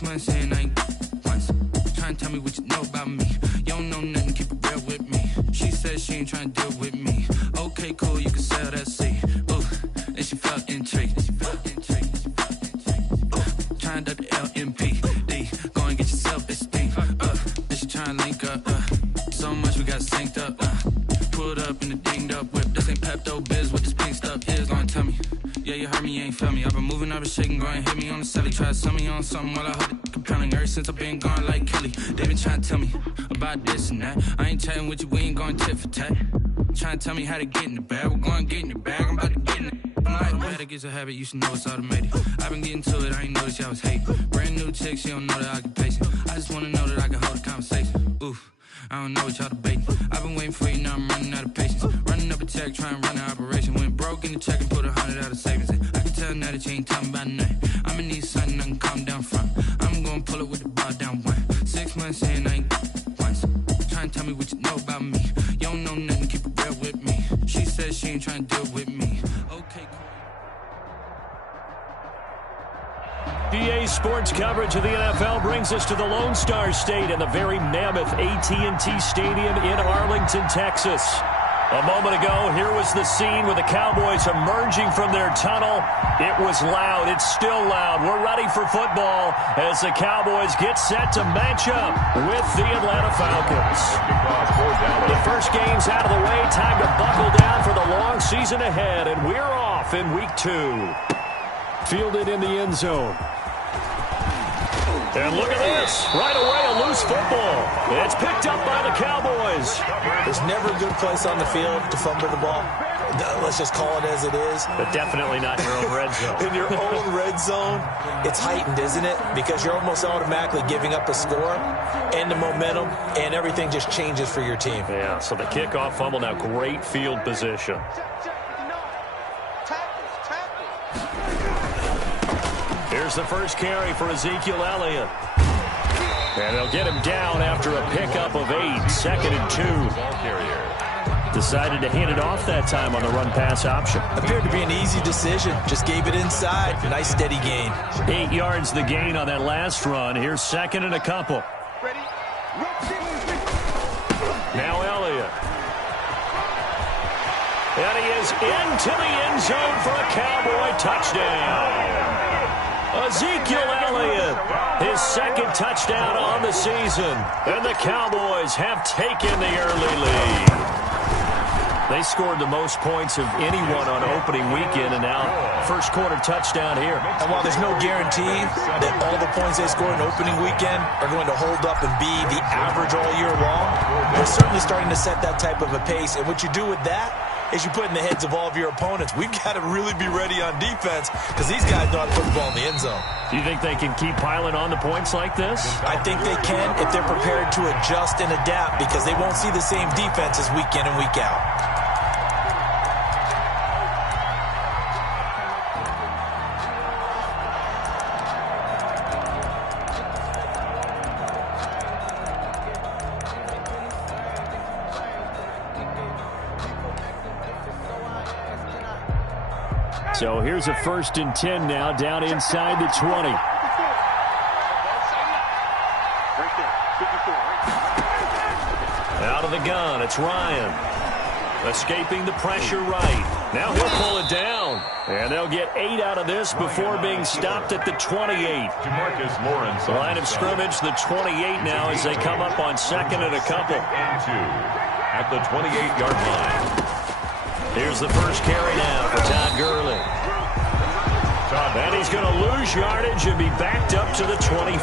6 months in, I ain't once. Trying to tell me what you know about me. You don't know nothing, keep it real with me. She said she ain't trying to deal with me. Okay, cool, you can sell that seat. Ooh, and she felt intrigued. Trying to the LMP. Go and get your self-esteem. And she trying to link up. So much we got synced up. Pulled up in the dinged up whip. This ain't Pepto-Biz, what this pink stuff is. Don't tell me. Yeah, you heard me, you ain't feel me. I've been moving, I've been shaking, go and hit me on the celly. Try to sell me on something while I hold it compelling. Ever since I've been gone like Kelly. They been trying to tell me about this and that. I ain't chatting with you, we ain't going tit for tat. Trying to tell me how to get in the bag. We're going to get in the bag, I'm about to get in it. I'm automatic, it's a habit, you should know it's automated. I've been getting to it, I ain't noticed y'all was hating. Brand new chick, she don't know the occupation. I just wanna know that I can hold a conversation. Oof, I don't know what y'all debating. I've been waiting for you, now I'm running out of patience. Running up a check, trying to run an operation. Went broke in the check and put 100 out of savings in. I can tell now that you ain't talking about nothing. I'ma need something I can calm down from. I'm gonna pull it with the bar down one. 6 months in, I ain't once. Trying to tell me what you know about me. You don't know nothing, keep it real with me. She said she ain't trying to deal with me. Okay, cool. PA Sports coverage of the NFL brings us to the Lone Star State and the very mammoth AT&T Stadium in Arlington, Texas. A moment ago, here was the scene with the Cowboys emerging from their tunnel. It was loud. It's still loud. We're ready for football as the Cowboys get set to match up with the Atlanta Falcons. The first game's out of the way. Time to buckle down for the long season ahead, and we're off in week 2. Fielded in the end zone. And look at this. Right away, a loose football. It's picked up by the Cowboys. There's never a good place on the field to fumble the ball. Let's just call it as it is. But definitely not in your own red zone. In your own red zone, it's heightened, isn't it? Because you're almost automatically giving up a score and the momentum, and everything just changes for your team. Yeah, so the kickoff fumble, now great field position. Here's the first carry for Ezekiel Elliott. And they'll get him down after a pickup of 8. 2nd and 2. Decided to hand it off that time on the run-pass option. Appeared to be an easy decision. Just gave it inside. Nice steady gain. 8 yards the gain on that last run. Here's 2nd and a couple. Now Elliott. And he is into the end zone for a Cowboy touchdown. Ezekiel Elliott, his 2nd touchdown on the season. And the Cowboys have taken the early lead. They scored the most points of anyone on opening weekend, and now first quarter touchdown here. And while there's no guarantee that all the points they score in opening weekend are going to hold up and be the average all year long, they're certainly starting to set that type of a pace. And what you do with that is you put in the heads of all of your opponents, we've got to really be ready on defense because these guys know how to put the ball in the end zone. Do you think they can keep piling on the points like this? I think they can if they're prepared to adjust and adapt because they won't see the same defenses week in and week out. So here's a 1st and 10 now, down inside the 20. Out of the gun, it's Ryan. Escaping the pressure right. Now he'll pull it down. And they'll get 8 out of this before being stopped at the 28. The line of scrimmage, the 28 now as they come up on 2nd and a couple. At the 28-yard line. Here's the first carry now for Todd Gurley. And he's going to lose yardage and be backed up to the 25.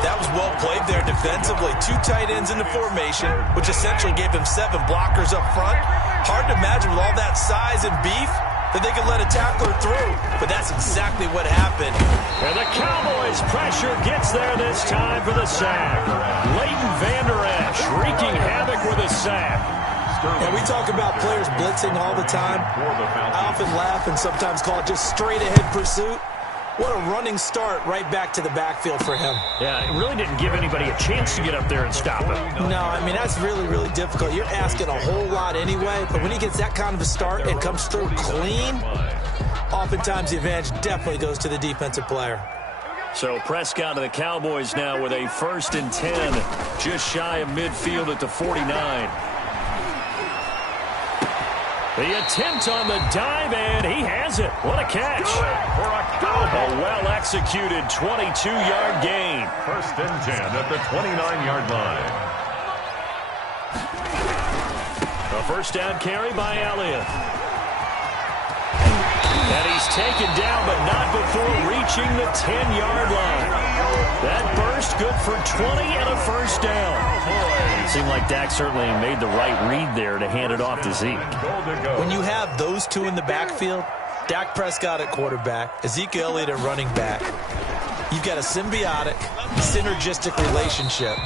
That was well played there defensively. 2 tight ends in the formation, which essentially gave them 7 blockers up front. Hard to imagine with all that size and beef that they could let a tackler through. But that's exactly what happened. And the Cowboys' pressure gets there this time for the sack. Leighton Vander Esch wreaking havoc with a sack. And we talk about players blitzing all the time. I often laugh and sometimes call it just straight-ahead pursuit. What a running start right back to the backfield for him. Yeah, it really didn't give anybody a chance to get up there and stop him. No, I mean, that's really, really difficult. You're asking a whole lot anyway, but when he gets that kind of a start and comes through clean, oftentimes the advantage definitely goes to the defensive player. So Prescott and the Cowboys now with a 1st and 10, just shy of midfield at the 49. The attempt on the dive, and he has it. What a catch. A well-executed 22-yard gain. 1st and 10 at the 29-yard line. A first down carry by Elliott. And he's taken down, but not before reaching the 10-yard line. That burst good for 20 and a first down. Seemed like Dak certainly made the right read there to hand it off to Zeke. When you have those two in the backfield, Dak Prescott at quarterback, Ezekiel Elliott at running back, you've got a symbiotic, synergistic relationship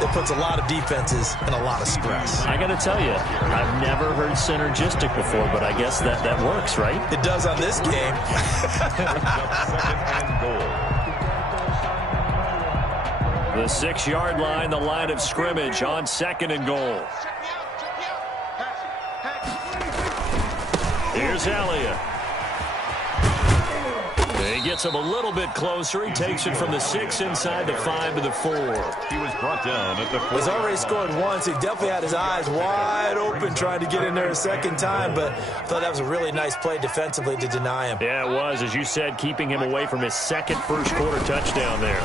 that puts a lot of defenses in a lot of stress. I got to tell you, I've never heard synergistic before, but I guess that works, right? It does on this game. 2nd and goal. The 6-yard line, the line of scrimmage on 2nd and goal. Here's Elliott. He gets him a little bit closer. He takes it from the 6 inside the 5 to the 4. He was brought down at the 4. He's already scored once. He definitely had his eyes wide open trying to get in there a second time, but I thought that was a really nice play defensively to deny him. Yeah, it was, as you said, keeping him away from his second first-quarter touchdown there.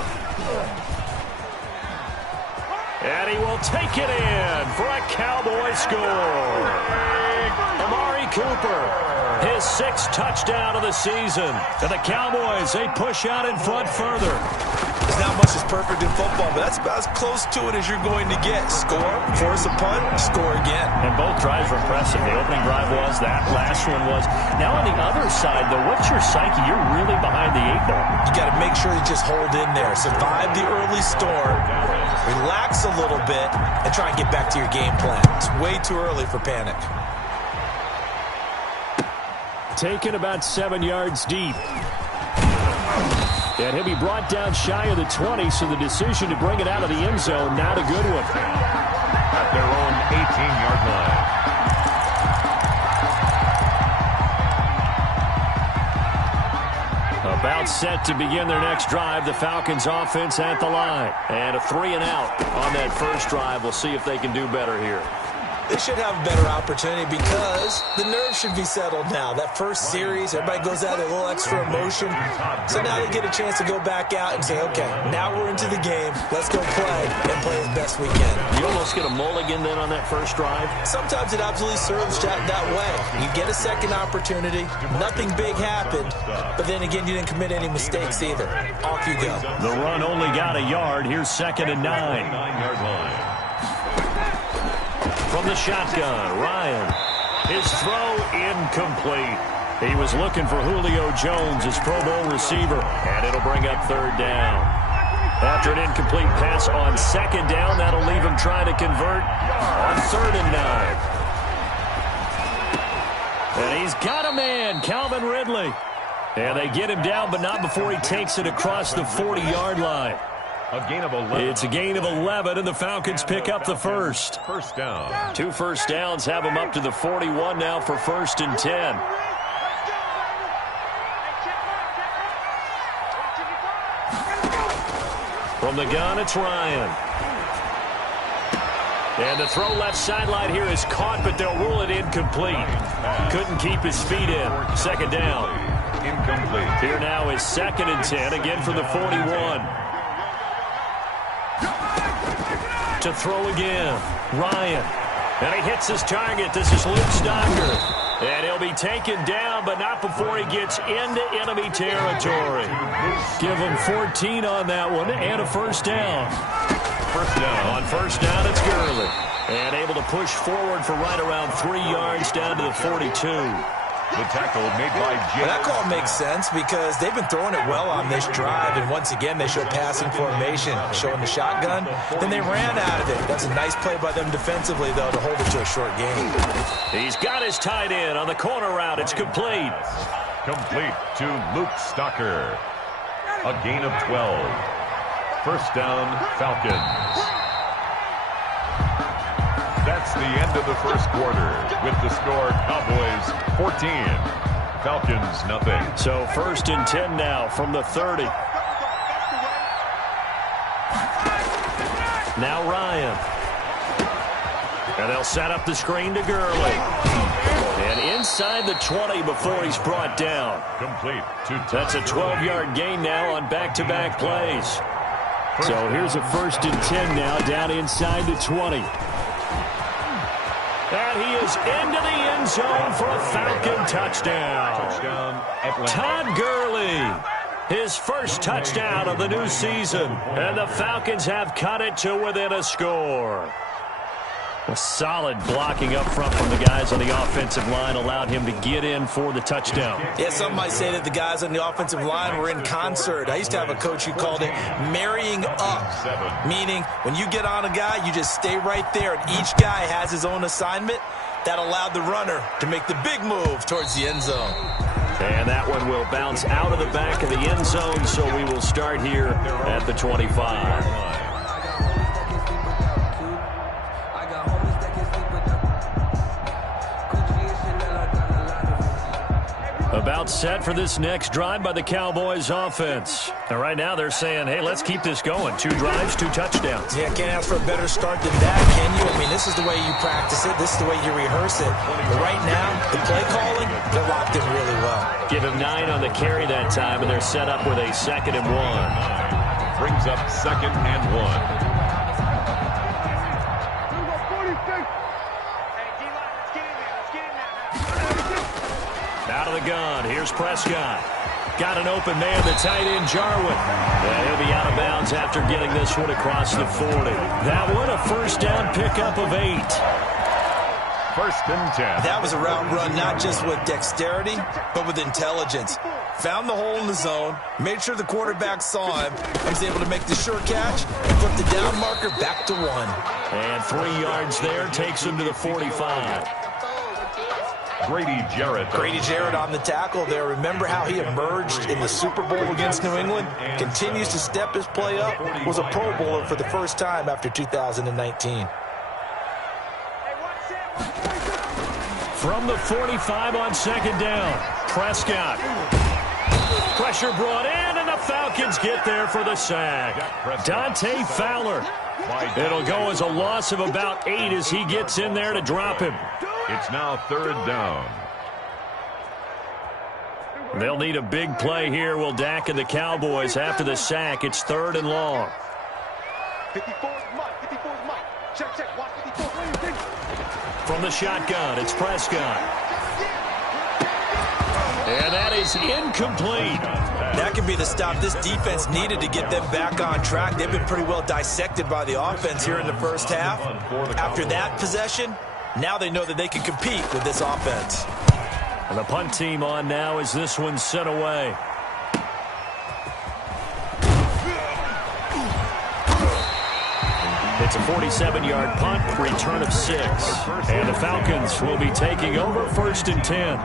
And he will take it in for a Cowboy score. Amari Cooper, his 6th touchdown of the season. And the Cowboys, they push out in front further. There's not much that's perfect in football, but that's about as close to it as you're going to get. Score, force a punt, score again. And both drives were impressive. The opening drive was, that last one was. Now on the other side, though, what's your psyche? You're really behind the 8 ball. You got to make sure you just hold in there. Survive the early storm, relax a little bit, and try and get back to your game plan. It's way too early for panic. Taken about 7 yards deep. And he'll be brought down shy of the 20, so the decision to bring it out of the end zone, not a good one. At their own 18-yard line. About set to begin their next drive. The Falcons offense at the line. And a 3-and-out on that first drive. We'll see if they can do better here. They should have a better opportunity because the nerves should be settled now. That first series, everybody goes out with a little extra emotion. So now they get a chance to go back out and say, okay, now we're into the game. Let's go play and play as best we can. You almost get a mulligan then on that first drive? Sometimes it absolutely serves that way. You get a second opportunity. Nothing big happened. But then again, you didn't commit any mistakes either. Off you go. The run only got a yard. Here's 2nd and 9. 9-yard line. From the shotgun, Ryan. His throw incomplete. He was looking for Julio Jones, his Pro Bowl receiver, and it'll bring up 3rd down. After an incomplete pass on 2nd down, that'll leave him trying to convert on 3rd and 9. And he's got a man, Calvin Ridley. And they get him down, but not before he takes it across the 40-yard line. A gain of 11. It's a gain of 11, and the Falcons pick up the first. First down. 2 first downs have them up to the 41 now for 1st and 10. From the gun, it's Ryan. And the throw left sideline here is caught, but they'll rule it incomplete. Couldn't keep his feet in. 2nd down. Incomplete. Here now is 2nd and 10, again from the 41. To throw again, Ryan. And he hits his target. This is Luke Stocker. And he'll be taken down, but not before he gets into enemy territory. Give him 14 on that one and a first down. First down. On first down, it's Gurley. And able to push forward for right around 3 yards down to the 42. The tackle made by Jay. Well, that call makes sense because they've been throwing it well on this drive, and once again they show passing formation, showing the shotgun. Then they ran out of it. That's a nice play by them defensively, though, to hold it to a short game. He's got his tight end on the corner route. It's complete. Complete to Luke Stocker. A gain of 12. First down, Falcons. That's the end of the first quarter with the score Cowboys 14, Falcons nothing. So 1st and 10 now from the 30. Now Ryan. And they'll set up the screen to Gurley. And inside the 20 before he's brought down. Complete. That's a 12-yard gain now on back-to-back plays. So here's a 1st and 10 now down inside the 20. And he is into the end zone for a Falcon touchdown. Todd Gurley, his first touchdown of the new season. And the Falcons have cut it to within a score. A solid blocking up front from the guys on the offensive line allowed him to get in for the touchdown. Yeah, some might say that the guys on the offensive line were in concert. I used to have a coach who called it marrying up, meaning when you get on a guy, you just stay right there, and each guy has his own assignment. That allowed the runner to make the big move towards the end zone. And that one will bounce out of the back of the end zone, so we will start here at the 25. About set for this next drive by the Cowboys offense. And right now they're saying, hey, let's keep this going. 2 drives, 2 touchdowns. Yeah, can't ask for a better start than that, can you? I mean, this is the way you practice it. This is the way you rehearse it. But right now, the play calling, they're locked in really well. Give him 9 on the carry that time, and they're set up with a 2nd and 1. Brings up 2nd and 1. Out of the gun, here's Prescott. Got an open man, the tight end, Jarwin. And he'll be out of bounds after getting this one across the 40. That one, a 1st down pickup of 8. 1st and 10. That was a route run not just with dexterity, but with intelligence. Found the hole in the zone, made sure the quarterback saw him, and was able to make the sure catch and put the down marker back to 1. And 3 yards there takes him to the 45. Grady Jarrett on the tackle there. Remember how he emerged in the Super Bowl against New England? Continues to step his play up. Was a Pro Bowler for the first time after 2019. From the 45 on 2nd down, Prescott. Pressure brought in, and the Falcons get there for the sack. Dante Fowler. It'll go as a loss of about 8 as he gets in there to drop him. It's now 3rd down. They'll need a big play here, will Dak and the Cowboys. After the sack, it's 3rd and long. 54 Mike. 54 Mike. Check. Watch 54. What do you think? From the shotgun, it's Prescott. And that is incomplete. That could be the stop this defense needed to get them back on track. They've been pretty well dissected by the offense here in the first half. After that possession, now they know that they can compete with this offense. And the punt team on now as this one's sent away. It's a 47-yard punt, return of 6. And the Falcons will be taking over 1st and 10.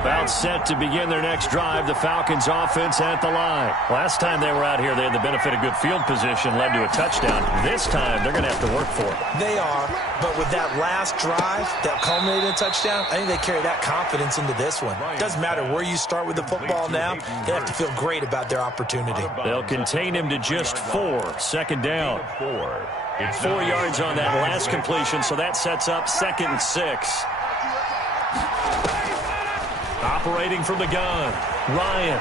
About set to begin their next drive, the Falcons offense at the line. Last time they were out here, they had the benefit of good field position, led to a touchdown. This time, they're going to have to work for it. They are, but with that last drive that culminated in a touchdown, I think they carry that confidence into this one. Doesn't matter where you start with the football now, they have to feel great about their opportunity. They'll contain him to just 4, 2nd down. 4 yards on that last completion, so that sets up 2nd and 6. Operating from the gun, Ryan.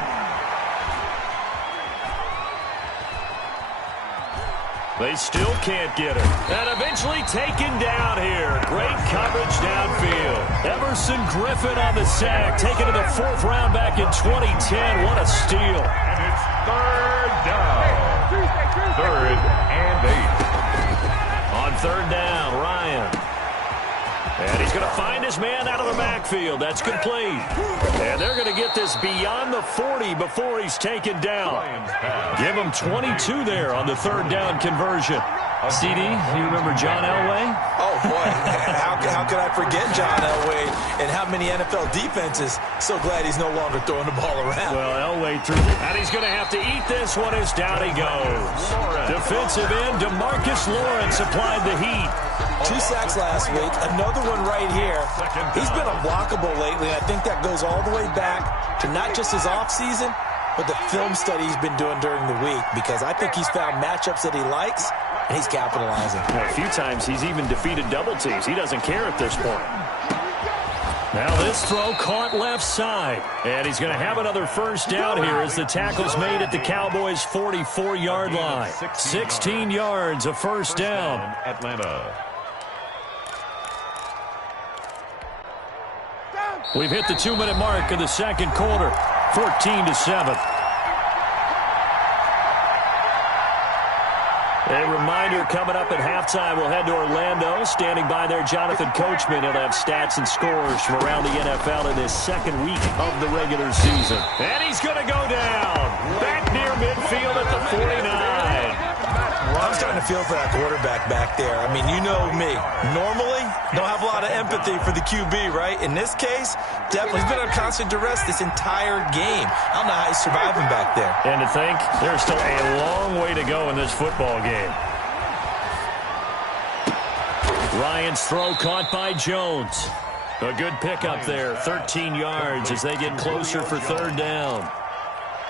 They still can't get him. And eventually taken down here. Great coverage downfield. Everson Griffin on the sack, taken to the 4th round back in 2010. What a steal. And it's 3rd down. 3rd and 8. On 3rd down, Ryan. And he's going to find his man out of the backfield. That's complete. And they're going to get this beyond the 40 before he's taken down. Give him 22 there on the 3rd down conversion. CD, you remember John Elway? Oh, boy. How could I forget John Elway? And how many NFL defenses so glad he's no longer throwing the ball around. Well, Elway threw it, and he's going to have to eat this one as down he goes. Defensive end DeMarcus Lawrence applied the heat. 2 sacks last week, another one right here. He's been unblockable lately, and I think that goes all the way back to not just his offseason, but the film study he's been doing during the week, because I think he's found matchups that he likes, and he's capitalizing. A few times he's even defeated double teams. He doesn't care at this point. Now this throw caught left side, and he's going to have another first down here as the tackle's made at the Cowboys' 44-yard line. 16 yards, a first down. Atlanta. We've hit the 2-minute mark in the second quarter, 14-7. A reminder coming up at halftime, we'll head to Orlando. Standing by there, Jonathan Coachman. He'll have stats and scores from around the NFL in this second week of the regular season. And he's going to go down. Back near midfield at the 49. I'm starting to feel for that quarterback back there. I mean, you know me. Normally, don't have a lot of empathy for the QB, right? In this case, definitely he's been on constant duress this entire game. I don't know how he's surviving back there. And to think, there's still a long way to go in this football game. Ryan's throw caught by Jones. A good pickup there, 13 yards as they get closer for third down.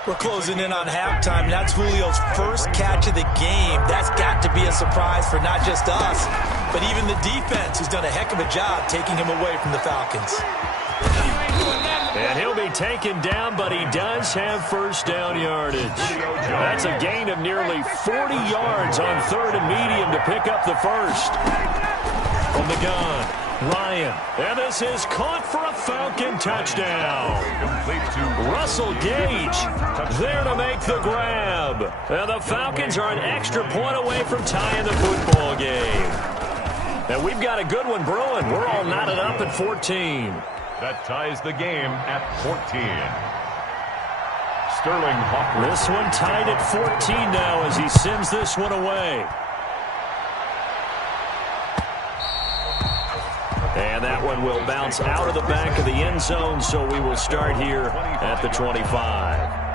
We're closing in on halftime. That's Julio's first catch of the game. That's got to be a surprise for not just us, but even the defense, who's done a heck of a job taking him away from the Falcons. And he'll be taken down, but he does have first down yardage. That's a gain of nearly 40 yards on third and medium to pick up the first. From the gun, Ryan. And this is caught for a Falcon touchdown. Russell Gage there to make the grab. And the Falcons are an extra point away from tying the football game. And we've got a good one brewing. We're all knotted up at 14. That ties the game at 14. Sterling Hawker. This one tied at 14 now as he sends this one away. And that one will bounce out of the back of the end zone, so we will start here at the 25.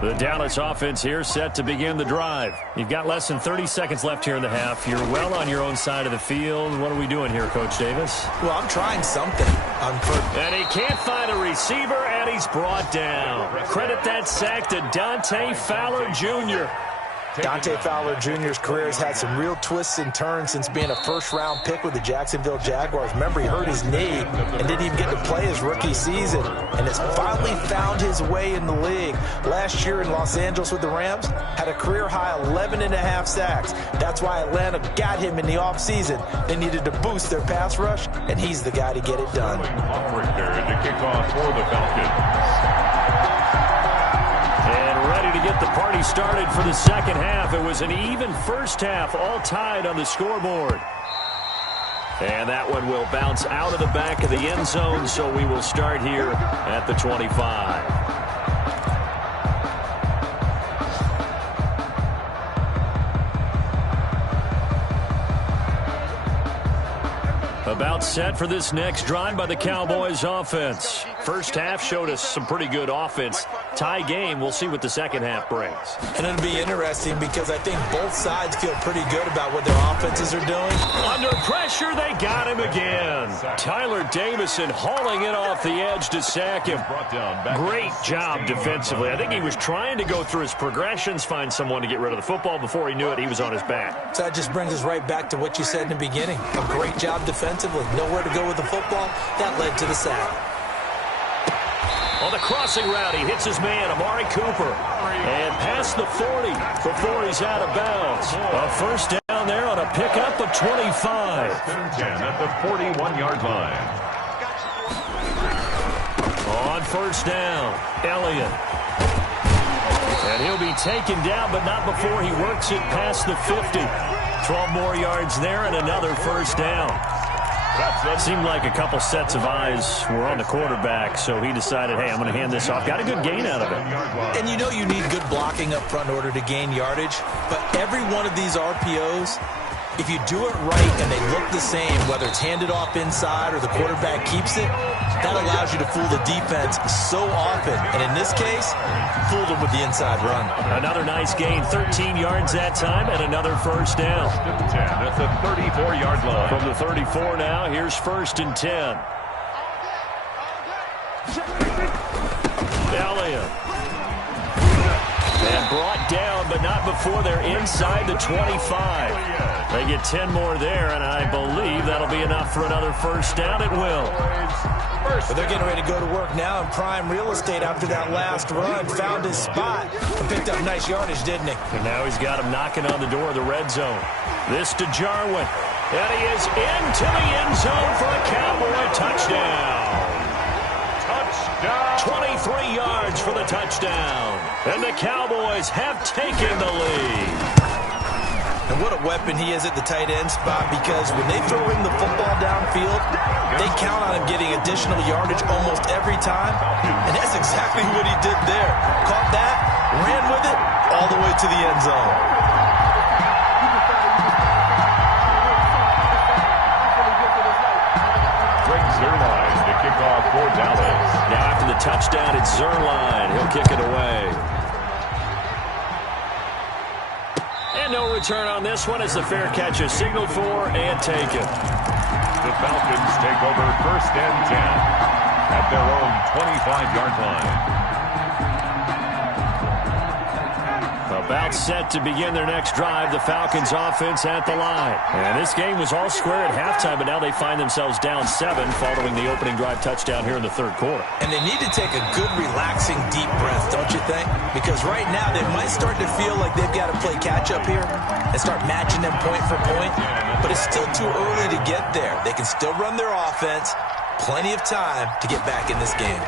The Dallas offense here set to begin the drive. You've got less than 30 seconds left here in the half. You're well on your own side of the field. What are we doing here, Coach Davis? Well, I'm trying something. And he can't find a receiver, and he's brought down. Credit that sack to Dante Fowler Jr. Dante Fowler Jr.'s career has had some real twists and turns since being a first-round pick with the Jacksonville Jaguars. Remember, he hurt his knee and didn't even get to play his rookie season, and has finally found his way in the league. Last year in Los Angeles with the Rams, had a career-high 11.5 sacks. That's why Atlanta got him in the offseason. They needed to boost their pass rush, and he's the guy to get it done. To kick off for the Falcons. And ready to get the party started for the second half. It was an even first half, all tied on the scoreboard. And that one will bounce out of the back of the end zone, so we will start here at the 25. About set for this next drive by the Cowboys offense. First half showed us some pretty good offense. Tie game, we'll see what the second half brings. And it'll be interesting because I think both sides feel pretty good about what their offenses are doing. Under pressure, they got him again. Tyler Davison hauling it off the edge to sack him. Great job defensively. I think he was trying to go through his progressions, find someone to get rid of the football. Before he knew it, he was on his back. So that just brings us right back to what you said in the beginning. A great job defensively. Nowhere to go with the football. That led to the sack. On the crossing route, he hits his man, Amari Cooper. And past the 40 before he's out of bounds. A first down there on a pickup of 25. 10 at the 41-yard line. On first down, Elliott. And he'll be taken down, but not before he works it past the 50. 12 more yards there and another first down. Seemed like a couple sets of eyes were on the quarterback, so he decided, hey, I'm going to hand this off. Got a good gain out of it. And you know you need good blocking up front in order to gain yardage, but every one of these RPOs, if you do it right and they look the same, whether it's handed off inside or the quarterback keeps it, that allows you to fool the defense so often. And in this case, fooled them with the inside run. Another nice gain, 13 yards that time, and another first down. That's a 34-yard line. From the 34 now, here's 1st and 10. Elliott. And brought down, but not before they're inside the 25. They get 10 more there, and I believe that'll be enough for another first down. It will. But they're getting ready to go to work now in prime real estate after that last run. Found his spot and picked up nice yardage, didn't he? And now he's got him knocking on the door of the red zone. This to Jarwin. And he is into the end zone for a Cowboy touchdown. 23 yards for the touchdown. And the Cowboys have taken the lead. And what a weapon he is at the tight end spot, because when they throw him the football downfield, they count on him getting additional yardage almost every time. And that's exactly what he did there. Caught that, ran with it, all the way to the end zone. Greg Zuerlein to kick off for Dallas. Now after the touchdown, it's Zuerlein. He'll kick it away. And no return on this one as the fair catch is signaled for and taken. The Falcons take over 1st and 10 at their own 25-yard line. About set to begin their next drive, the Falcons offense at the line. And this game was all square at halftime, but now they find themselves down 7 following the opening drive touchdown here in the 3rd quarter. And they need to take a good, relaxing, deep breath, don't you think? Because right now they might start to feel like they've got to play catch-up here and start matching them point for point. But it's still too early to get there. They can still run their offense. Plenty of time to get back in this game.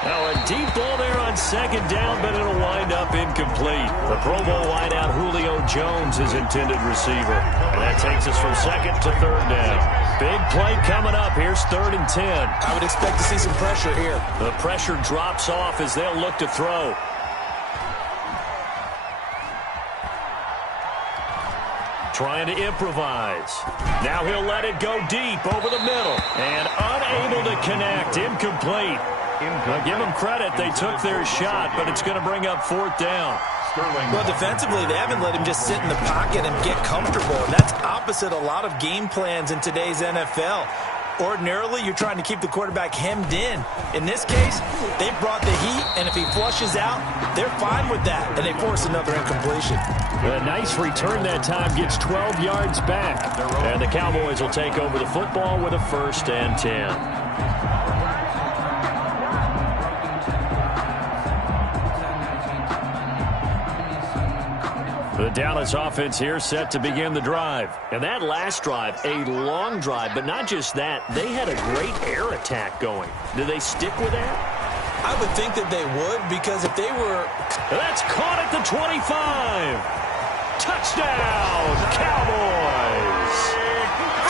Now a deep ball there on 2nd down, but it'll wind up incomplete. The Pro Bowl wideout Julio Jones is intended receiver. And that takes us from 2nd to 3rd down. Big play coming up. Here's 3rd and 10. I would expect to see some pressure here. The pressure drops off as they'll look to throw. Trying to improvise. Now he'll let it go deep over the middle. And unable to connect. Incomplete. I'll give them credit. They took their shot, but it's going to bring up 4th down. Well, defensively, they haven't let him just sit in the pocket and get comfortable. And that's opposite a lot of game plans in today's NFL. Ordinarily, you're trying to keep the quarterback hemmed in. In this case, they've brought the heat, and if he flushes out, they're fine with that, and they force another incompletion. A nice return that time, gets 12 yards back. And the Cowboys will take over the football with a 1st and 10. The Dallas offense here set to begin the drive. And that last drive, a long drive, but not just that. They had a great air attack going. Do they stick with that? I would think that they would, because if they were... That's caught at the 25. Touchdown, Cowboys.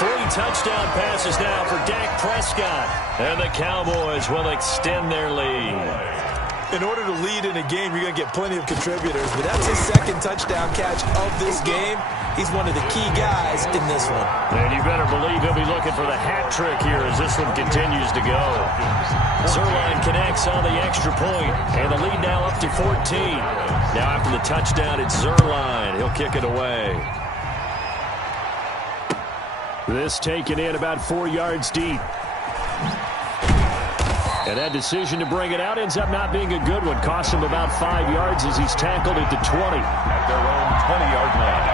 3 touchdown passes now for Dak Prescott. And the Cowboys will extend their lead. In order to lead in a game, you're going to get plenty of contributors, but that's his 2nd touchdown catch of this game. He's one of the key guys in this one. And you better believe he'll be looking for the hat trick here as this one continues to go. Zuerlein connects on the extra point, and the lead now up to 14. Now after the touchdown, it's Zuerlein. He'll kick it away. This taken in about 4 yards deep. And that decision to bring it out ends up not being a good one. Cost him about 5 yards as he's tackled at the 20. At their own 20-yard line.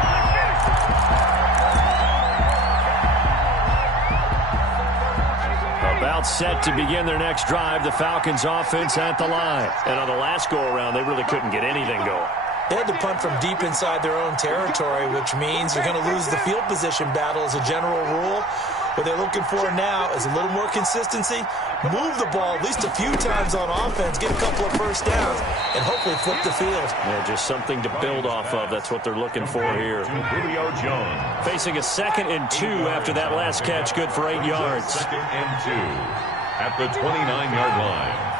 About set to begin their next drive, the Falcons offense at the line. And on the last go-around, they really couldn't get anything going. They had to punt from deep inside their own territory, which means you're going to lose the field position battle as a general rule. What they're looking for now is a little more consistency, move the ball at least a few times on offense, get a couple of first downs, and hopefully flip the field. Yeah, just something to build off of. That's what they're looking for here. Julio Jones. Facing a 2nd and 2 after that last catch, good for 8 yards. 2nd and 2 at the 29-yard line.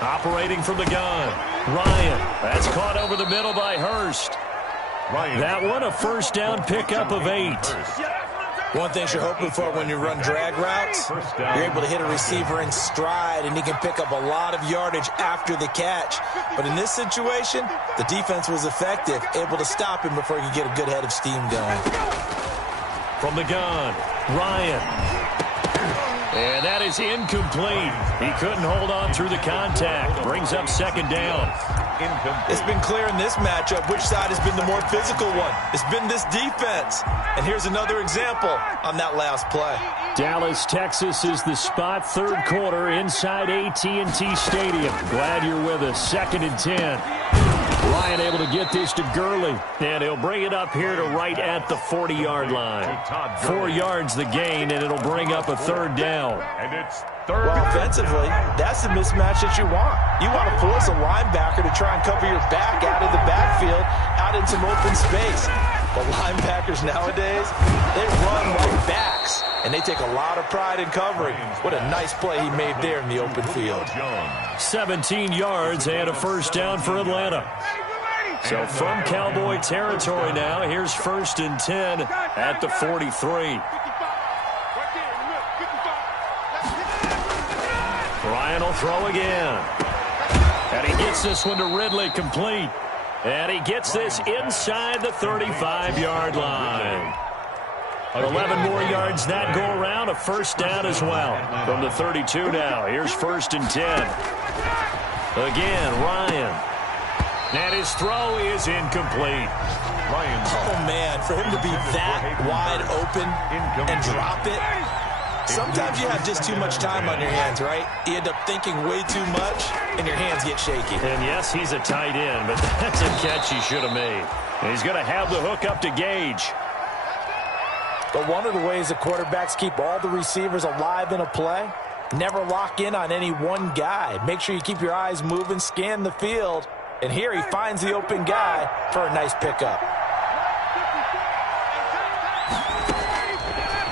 Operating from the gun, Ryan. That's caught over the middle by Hurst. Ryan. That one a first down pickup of 8. One thing you're hoping for when you run drag routes, you're able to hit a receiver in stride, and he can pick up a lot of yardage after the catch. But in this situation, the defense was effective, able to stop him before he could get a good head of steam going. From the gun, Ryan. And that is incomplete. He couldn't hold on through the contact. Brings up 2nd down. It's been clear in this matchup which side has been the more physical one. It's been this defense. And here's another example on that last play. Dallas, Texas is the spot. 3rd quarter inside AT&T Stadium. Glad you're with us. 2nd and 10. Ryan able to get this to Gurley. And he'll bring it up here to right at the 40-yard line. 4 yards the gain, and it'll bring up a 3rd down. And it's 3rd. Well, offensively, that's the mismatch that you want. You want to force a linebacker to try and cover your back out of the backfield, out in some open space. But linebackers nowadays, they run like backs, and they take a lot of pride in covering. What a nice play he made there in the open field. 17 yards and a first down for Atlanta. So from Cowboy territory now, here's 1st and 10 at the 43. Ryan will throw again. And he gets this one to Ridley complete. And he gets this inside the 35-yard line. 11 more yards that go around, a first down as well. From the 32 now, here's 1st and 10. Again, Ryan. And his throw is incomplete. Ryan. Oh, man, for him to be that wide open and drop it. Sometimes you have just too much time on your hands, right? You end up thinking way too much, and your hands get shaky. And yes, he's a tight end, but that's a catch he should have made. And he's going to have the hook up to Gage. But one of the ways the quarterbacks keep all the receivers alive in a play, never lock in on any one guy. Make sure you keep your eyes moving, scan the field. And here he finds the open guy for a nice pickup.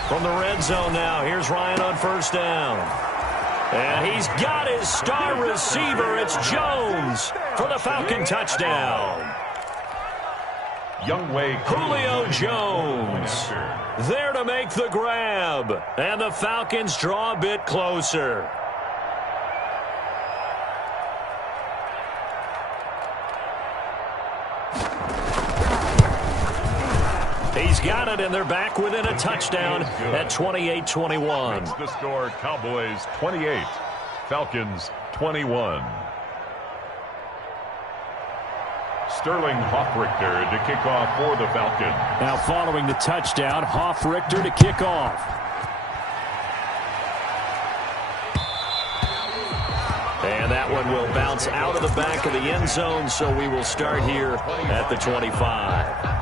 From the red zone now, here's Ryan on first down. And he's got his star receiver. It's Jones for the Falcon touchdown. Julio Jones there to make the grab. And the Falcons draw a bit closer. He's got it, and they're back within a touchdown at 28-21. The score, Cowboys 28, Falcons 21. Sterling Hoffrichter to kick off for the Falcons. Now following the touchdown, Hoffrichter to kick off. And that one will bounce out of the back of the end zone, so we will start here at the 25.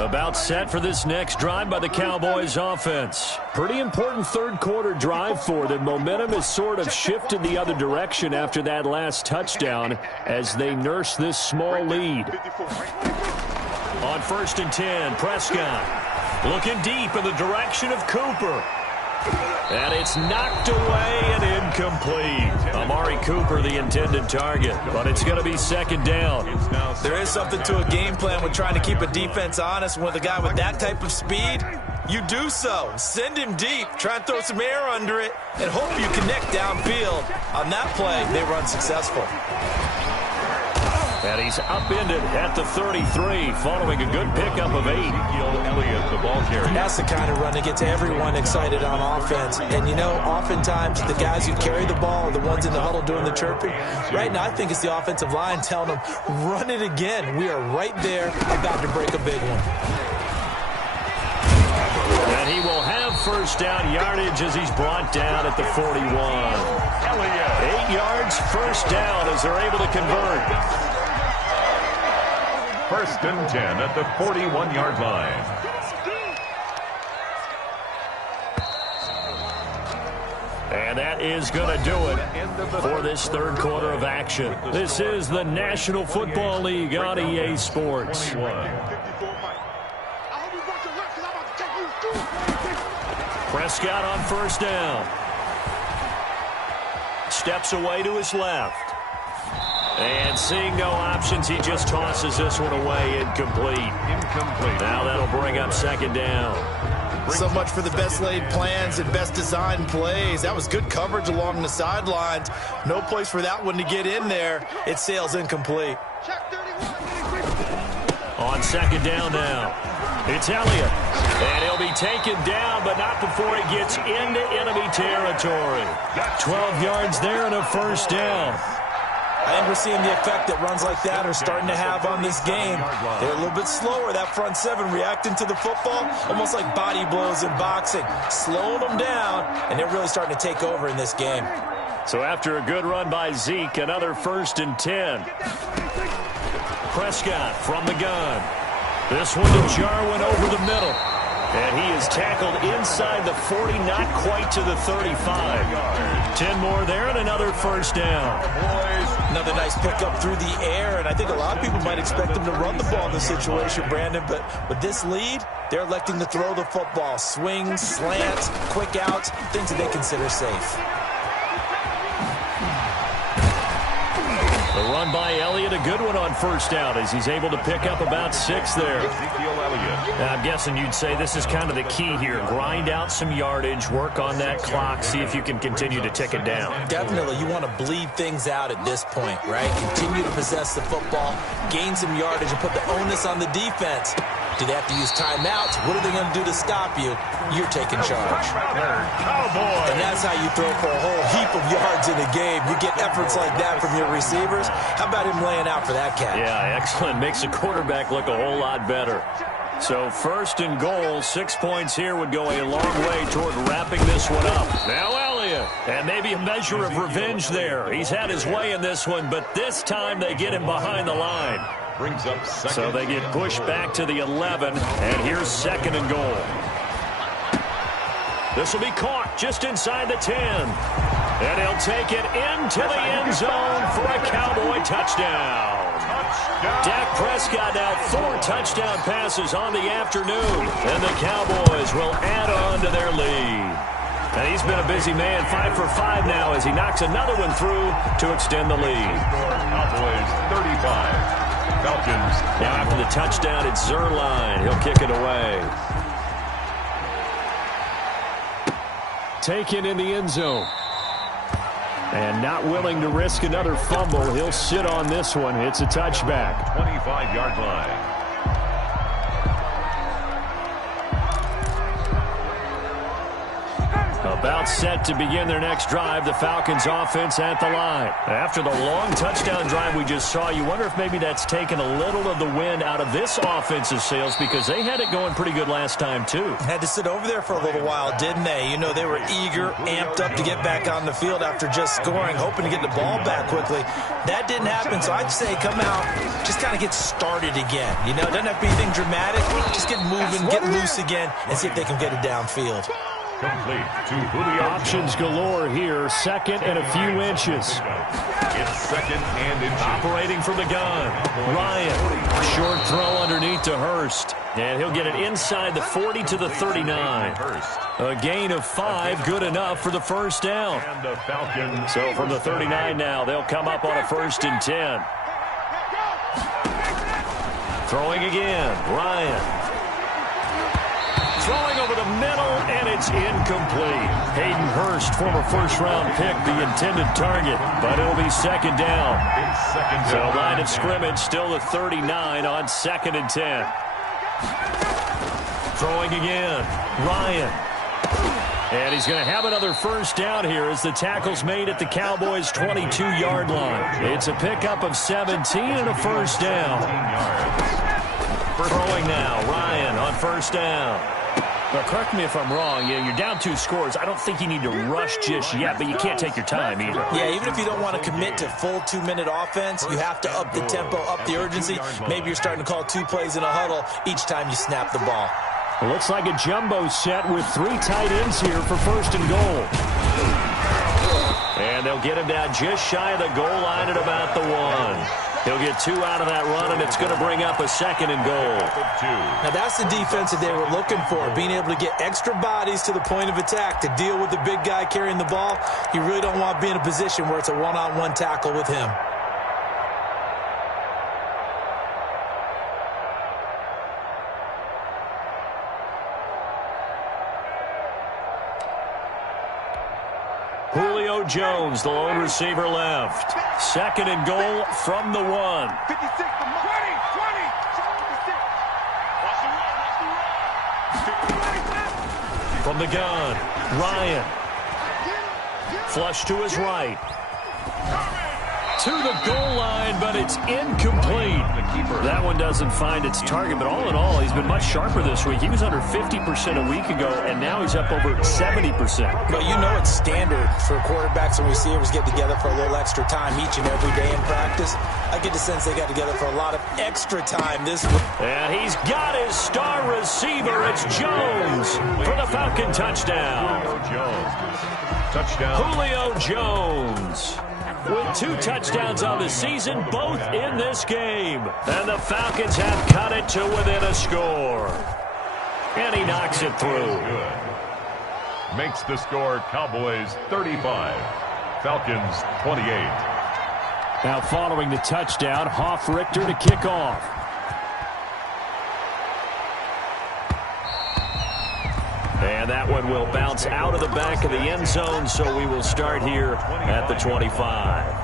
About set for this next drive by the Cowboys offense. Pretty important 3rd quarter drive for them. Momentum has sort of shifted the other direction after that last touchdown as they nurse this small lead. On 1st and 10, Prescott looking deep in the direction of Cooper. And it's knocked away and incomplete. Amari Cooper, the intended target, but it's going to be 2nd down. There is something to a game plan with trying to keep a defense honest. With a guy with that type of speed, you do so. Send him deep, try and throw some air under it, and hope you connect downfield. On that play, they were unsuccessful. And he's upended at the 33 following a good pickup of 8. Elliott, the ball carrier. That's the kind of run that gets everyone excited on offense. And, you know, oftentimes the guys who carry the ball are the ones in the huddle doing the chirping. Right now, I think it's the offensive line telling them, run it again. We are right there about to break a big one. And he will have first down yardage as he's brought down at the 41. 8 yards, first down as they're able to convert. First and 10 at the 41-yard line. And that is going to do it for this third quarter of action. This is the National Football League on EA Sports. Prescott on first down. Steps away to his left. And seeing no options, he just tosses this one away, incomplete. Now that'll bring up second down. So much for the best laid plans and best designed plays. That was good coverage along the sidelines. No place for that one to get in there. It sails incomplete. On second down now, it's Elliott. And he'll be taken down, but not before he gets into enemy territory. 12 yards there and a first down. I think we're seeing the effect that runs like that are starting to have on this game. They're a little bit slower, that front seven, reacting to the football, almost like body blows in boxing, slowing them down, and they're really starting to take over in this game. So after a good run by Zeke, another first and 10. Prescott from the gun. This one to Jarwin over the middle. And he is tackled inside the 40, not quite to the 35. 10 more there and another first down. Another nice pickup through the air, and I think a lot of people might expect them to run the ball in this situation, Brandon, but with this lead, they're electing to throw the football. Swings, slants, quick outs, things that they consider safe. The run by Elliott, a good one on first down as he's able to pick up about 6 there. I'm guessing you'd say this is kind of the key here. Grind out some yardage, work on that clock, see if you can continue to tick it down. Definitely. You want to bleed things out at this point, right? Continue to possess the football, gain some yardage, and put the onus on the defense. Do they have to use timeouts? What are they going to do to stop you? You're taking charge. And that's how you throw for a whole heap of yards in a game. You get efforts like that from your receivers. How about him laying out for that catch? Yeah, excellent. Makes the quarterback look a whole lot better. So first and goal, 6 points here would go a long way toward wrapping this one up. Now Elliott, and maybe a measure of revenge there. He's had his way in this one, but this time they get him behind the line. Brings up second. So they get pushed back to the 11, and here's second and goal. This will be caught just inside the 10. And he'll take it into the end zone for a Cowboy touchdown. Dak Prescott now 4 touchdown passes on the afternoon, and the Cowboys will add on to their lead. And he's been a busy man, 5 for 5 now as he knocks another one through to extend the lead. Cowboys 35. Falcons. Now after the touchdown, it's Zerline. He'll kick it away. Taken in the end zone. And not willing to risk another fumble. He'll sit on this one. It's a touchback. 25-yard line. About set to begin their next drive, the Falcons offense at the line. After the long touchdown drive we just saw, you wonder if maybe that's taken a little of the wind out of this offensive sails because they had it going pretty good last time too. Had to sit over there for a little while, didn't they? You know, they were eager, amped up to get back on the field after just scoring, hoping to get the ball back quickly. That didn't happen, so I'd say come out, just kind of get started again. You know, it doesn't have to be anything dramatic. Just get moving, get loose again, and see if they can get it downfield. Complete to Julio. Options galore here. Second and a few inches. It's second and inches. Operating from the gun. Ryan. Short throw underneath to Hurst. And he'll get it inside the 40 to the 39. A gain of 5, good enough for the first down. And the Falcons. So from the 39 now, they'll come up on a first and 10. Throwing again. Ryan. Throwing over the middle, and it's incomplete. Hayden Hurst, former first-round pick, the intended target, but it'll be second down. So line of scrimmage, still the 39 on second and 10. Throwing again, Ryan. And he's going to have another first down here as the tackle's made at the Cowboys' 22-yard line. It's a pickup of 17 and a first down. Throwing now, Ryan on first down. Well, correct me if I'm wrong. You're down 2 scores. I don't think you need to rush just yet, but you can't take your time either. Yeah, even if you don't want to commit to full 2-minute offense, you have to up the tempo, up the urgency. Maybe you're starting to call 2 plays in a huddle each time you snap the ball. It looks like a jumbo set with 3 tight ends here for 1st and goal. And they'll get him down just shy of the goal line at about the 1. He'll get 2 out of that run, and it's going to bring up a 2nd and goal. Now, that's the defense that they were looking for, being able to get extra bodies to the point of attack to deal with the big guy carrying the ball. You really don't want to be in a position where it's a one-on-one tackle with him. Julio Jones, the lone receiver left. 2nd and goal from the 1. 56, 20, 20. From the gun, Ryan. Flush to his right. To the goal line, but it's incomplete. That one doesn't find its target, but all in all, he's been much sharper this week. He was under 50% a week ago, and now he's up over 70%. But you know it's standard for quarterbacks and receivers get together for a little extra time each and every day in practice. I get the sense they got together for a lot of extra time this week. And he's got his star receiver. It's Jones for the Falcon touchdown. Julio Jones. With 2 touchdowns on the season, both in this game. And the Falcons have cut it to within a score. And he knocks it through. Makes the score Cowboys 35, Falcons 28. Now following the touchdown, Hoff-Richter to kick off. And that one will bounce out of the back of the end zone, so we will start here at the 25.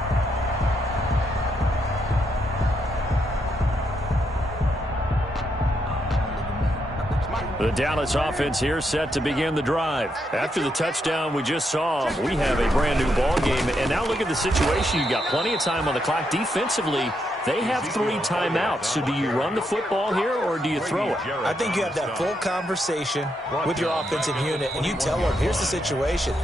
The Dallas offense here set to begin the drive. After the touchdown we just saw, we have a brand new ball game. And now look at the situation. You've got plenty of time on the clock. Defensively, they have 3 timeouts. So do you run the football here or do you throw it? I think you have that full conversation with your offensive unit, and you tell them, here's the situation.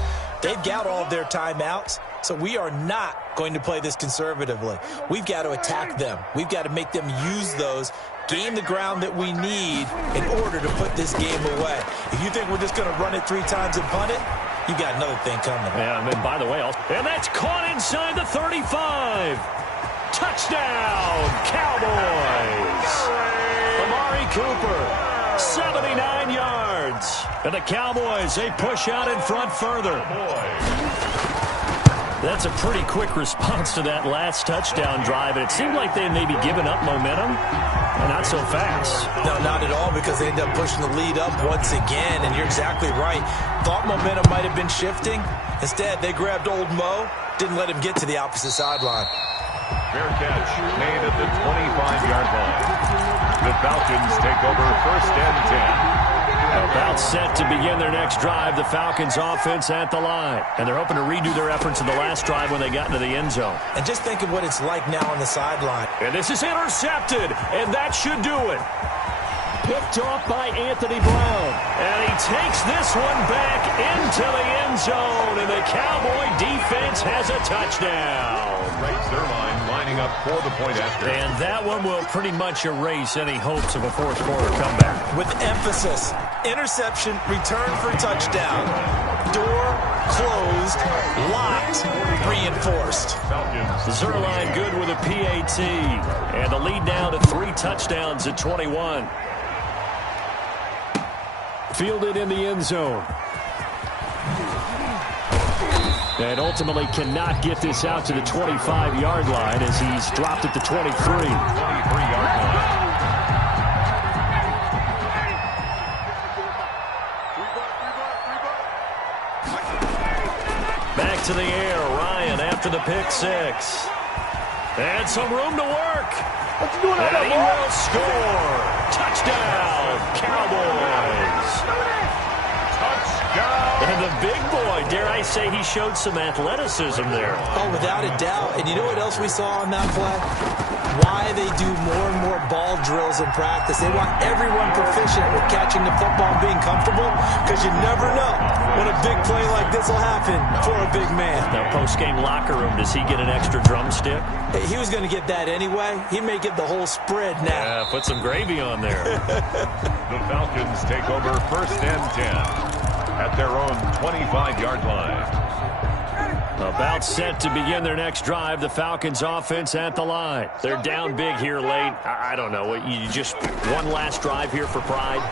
They've got all of their timeouts, so we are not going to play this conservatively. We've got to attack them. We've got to make them use those, gain the ground that we need in order to put this game away. If you think we're just going to run it 3 times and punt it, you got another thing coming. Yeah, and by the way, and that's caught inside the 35. Touchdown, Cowboys. Amari Cooper, 79 yards. And the Cowboys, they push out in front further. That's a pretty quick response to that last touchdown drive. And it seemed like they maybe given up momentum. Not so fast. No, not at all, because they end up pushing the lead up once again. And you're exactly right. Thought momentum might have been shifting. Instead, they grabbed old Mo, didn't let him get to the opposite sideline. Fair catch made at the 25-yard line. The Falcons take over 1st and 10. About set to begin their next drive, the Falcons offense at the line. And they're hoping to redo their efforts in the last drive when they got into the end zone. And just think of what it's like now on the sideline. And this is intercepted, and that should do it. Picked off by Anthony Brown. And he takes this one back into the end zone, and the Cowboy defense has a touchdown. Right Zerline lining up for the point after. And that one will pretty much erase any hopes of a 4th quarter comeback. With emphasis, interception, return for touchdown. Door closed, locked, reinforced. Zerline good with a PAT. And the lead now to 3 touchdowns at 21. Fielded in the end zone. And ultimately cannot get this out to the 25-yard line as he's dropped at the 23. 23-yard line. Back to the air. Ryan after the pick 6. And some room to work. And he will score. Touchdown, Cowboys. Touchdown. And the big boy, dare I say, he showed some athleticism there. Oh, without a doubt. And you know what else we saw on that play? why they do more and more ball drills in practice. They want everyone proficient with catching the football and being comfortable, because you never know when a big play like this will happen for a big man. Now, post-game locker room, does he get an extra drumstick? Hey, he was going to get that anyway. He may get the whole spread now. Yeah, put some gravy on there. The Falcons take over 1st and 10 at their own 25-yard line. About set to begin their next drive. The Falcons offense at the line. They're down big here late. I don't know. You just one last drive here for pride?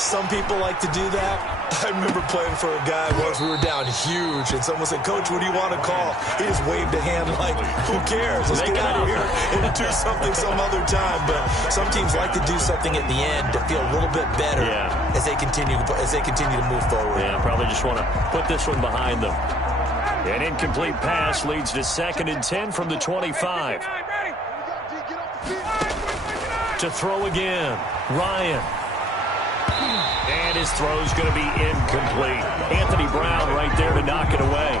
Some people like to do that. I remember playing for a guy once. We were down huge, and someone said, "Coach, what do you want to call?" He just waved a hand like, who cares? Let's get out of here and do something some other time. But some teams like to do something at the end to feel a little bit better as they continue to move forward. Yeah, probably just want to put this one behind them. An incomplete pass leads to 2nd and 10 from the 25. To throw again, Ryan. And his throw's going to be incomplete. Anthony Brown right there to knock it away.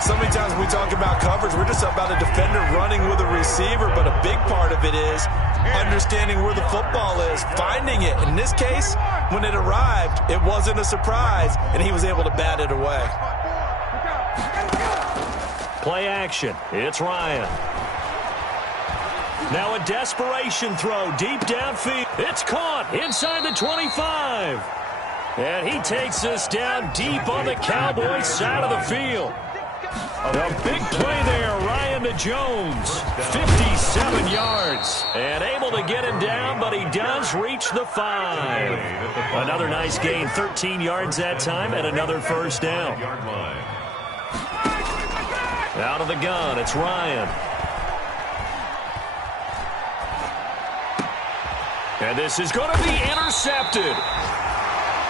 So many times when we talk about coverage, we're just about a defender running with a receiver, but a big part of it is understanding where the football is, finding it. In this case, when it arrived, it wasn't a surprise, and he was able to bat it away. Play action. It's Ryan. Now a desperation throw deep downfield. It's caught inside the 25. And he takes us down deep on the Cowboys side of the field. A big play there, Ryan to Jones. 57 yards. And able to get him down, but he does reach the 5. Another nice gain, 13 yards that time, and another first down. Out of the gun, it's Ryan. And this is going to be intercepted.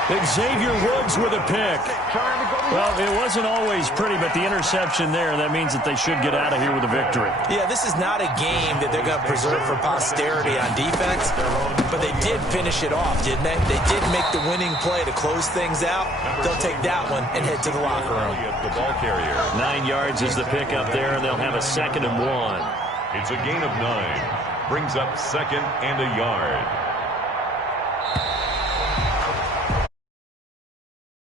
Xavier Woods with a pick. Well, it wasn't always pretty, but the interception there, that means that they should get out of here with a victory. Yeah, this is not a game that they're going to preserve for posterity on defense, but they did finish it off, didn't they? They did make the winning play to close things out. They'll take that one and head to the locker room. The ball carrier. 9 yards is the pickup there, and they'll have a 2nd and 1. It's a gain of 9. Brings up 2nd and a yard.